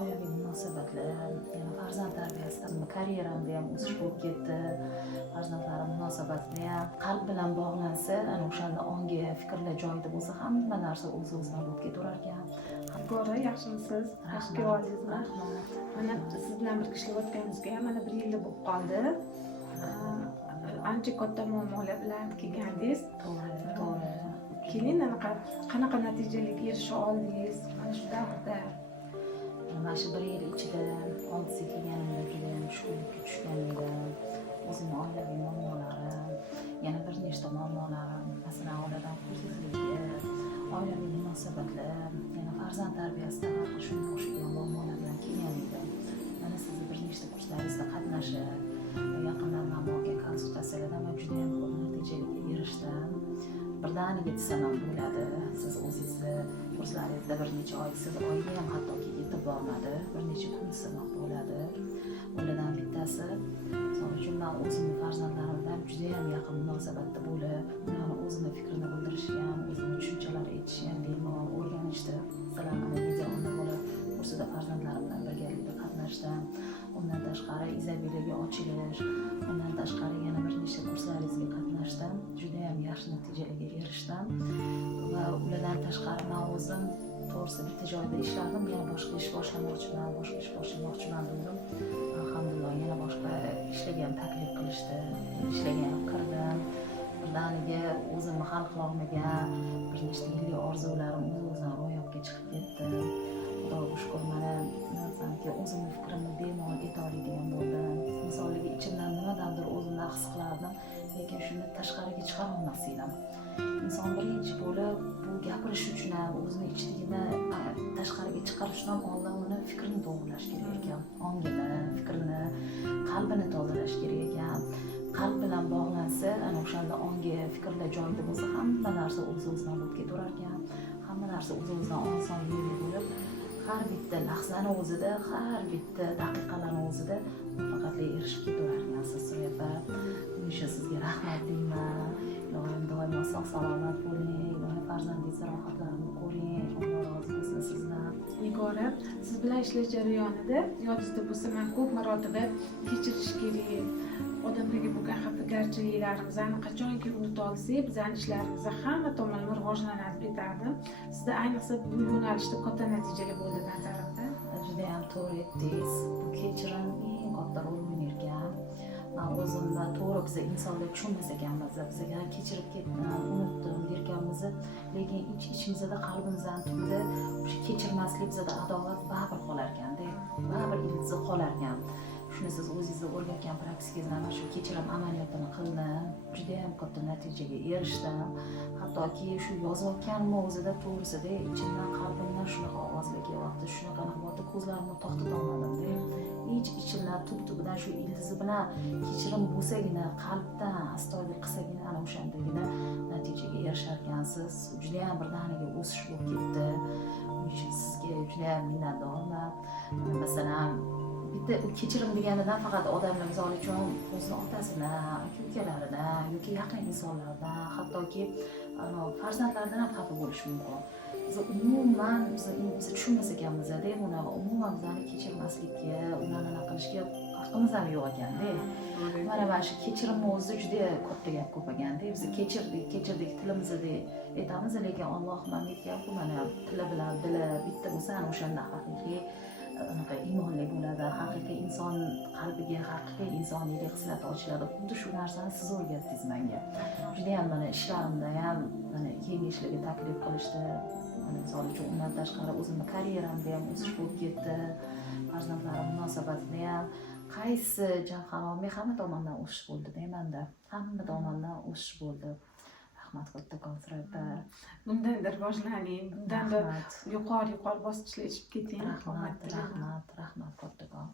oilaviy munosabatlar, yana farzand tarbiyasida karyeramda ham o'sish bo'lib ketdi. Farzandlarim munosabatida ham qalb bilan bog'lansa, ana o'shanda ongi fikrlar joyida bo'lsa, hamma narsa o'z-o'zidan bo'lib ketaverar ekan. Bora, yaxshimisiz? Yaxshi keldingizmi? Mana siz bilan birga ishlayotganimizga ham mana 1 yil bo'lib qoldi. Ancha katta muammolar bilan kelgandingiz. To'g'ri. Keling, qanaqa natijalarga erisha oldingiz mana shu davrda? Mana shu 1 yil ichida oldisiga kelganimda juda ham tushkunlikka tushganimda o'zimni oilaviy muammolarim, yana bir nechta muammolarim, masalan, oiladan xursizligi, oilaviy munosabatlar, yana farzand tarbiyasida shunga o'xshagan muammolar bilan kelganimda mana sizni bir nechta kurslaringizda qatnashib, yaqindan ma'lumotga konsultatsiyalardan va juda ham ko'p natijalarga erishdim. Birdaniga desam ham bo'ladi. Siz o'zingizni kurslaringizda bir necha oy, siz oyga ham hattoki yetib bormadi, bir necha kun desam ham bo'ladi. Ulardan bittasi, misol uchun men o'zimni farzandlarim bilan juda ham yaqin munosabatda bo'lib, ularni o'zini fikrini bildirishga ham, o'zini tushunchalar aytishga ham bemalol o'rganishdi. Masalan, mana videoda bo'lib, kursida farzandlarim bilan birgalikda qatnashdim. Undan tashqari izobiyaga ochilish, undan tashqari yana bir nechta kurslaringizga qatnashdim. Juda ham yaxshi natijalarga erishdim va ulardan tashqari men o'zim to'g'risi bitta joyda ishlardim, yana boshqa ish boshlamoqchiman dedim. Alhamdulillah, yana boshqa ishlarga ham taklif qilishdi. Ishlarga ham kirdim. Birdaniga o'zimni hal qila olmagan bir nechta yillik orzularim o'z-o'zidan ro'yobga chiqib ketdi. Xudoga shukr, mana aytsamki, o'zimni fikrimni bemalol ayta oladigan bo'ldim. Misolga ichimdan nimadandir o'zimni his qilardim, lekin shuni tashqariga chiqara olmas edim. Inson birinchi bo'lib bu gapirish uchun ham, o'zini ichidagini tashqariga chiqarish uchun ham oldin uni fikrini to'g'irlash kerak ekan. Ongini, fikrini, qalbini tozalash kerak ekan. Qalb bilan bog'lansa, ana o'shanda ongi fikrlar joyida bo'lsa, hamma narsa o'z-o'zidan bo'lib ketaverar ekan. Hamma narsa o'z-o'zidan oson yo'l bo'lib, har bitta lahzani o'zida, har bitta daqiqalarni o'zida muvaffaqiyatga erishib ketaverar ekansiz. Va buning uchun sizga rahmat deyman. Ilohim doimo sog' salomat bo'ling, ilohim farzandingizni rohatlarini ko'ring, Alloh rozi bo'lsin sizdan. Nigora, siz bilan ishlash jarayonida yodingizda bo'lsa, men ko'p marotaba kechirish kerak. Odamlarga bo'lgan xafagarchiliklarimizni qachonki unuta olsak, bizning ishlarimiz hamma tomonlama rivojlanadi bitardim. Sizda ayniqsa bu yo'nalishda katta natijalar bo'ldi nazarimda. Juda ham to'g'ri aytdingiz. Bu kechirim eng katta rol o'ynaydigan. Men o'zimda to'g'ri biz insonlar tushunmas ekanmiz. Bizga kechirib ketdim, unutdim derkanmiz, lekin ichimizda, qalbimizdan tubida o'sha kechirmaslik bizda adovat baribir qolar ekanda. Baribir ildizi qolar ekan. Shuni siz o'zingizda o'rgatgan praktikangizdan mana shu kechirim amaliyotini qildim. Juda ham katta natijaga erishdim. Hattoki shu yozayotganim o'zida to'g'risida ichimdan, qalbimdan shunaqa ovozlar kelyapti, shunaqa naqbotda ko'zlarimni to'xtata olmadim. Ichimdan tub-tubidan shu ildizi bilan kechirim bo'lsagina, qalbdan astoydil qilsagina ana o'shandagina natijaga erishar ekansiz. Juda ham birdaniga o'sish bo'lib ketdi. Buning uchun sizga juda ham minnatdorman. Masalan, bitta kechirim deganidan faqat odamlar misol uchun o'zini otasini, aka-ukalarini yoki yaqin insonlardan, hattoki farzandlaridan ham xafa bo'lishi mumkin. Biz umuman tushunmas ekanmiz-da, buni umuman bizani kechirmaslikka, ularni nima qilishga haqqimiz ham yo'q ekanda. Mana shu kechirimni o'zi juda katta gap ko'p ekanda. Biz kechirdik tilimizda aytamiz, lekin Alloh ham aytgan-ku, mana tili bilan dili bitta bo'lsa, ana o'shanda haqiqiy iymonli bo'ladi, haqiqiy inson qalbiga, haqiqiy insoniylik hislati ochiladi. Xuddi shu narsani siz o'rgatdingiz menga. Juda ham mana ishlarimda ham mana keyingi ishlarga taklif qilishdi. Misol uchun undan tashqari o'zimni karyeramda ham o'sish bo'lib ketdi. Farzandlarim munosabatida ham qaysi jabhani olmay hamma tomondan o'sish bo'ldi deymanda. Hamma tomondan o'sish bo'ldi. Rahmat kattakon Sirayba. Bundan rivojlaning, bundan yuqori bosqichlarga chiqib keting. Rahmat kattakon.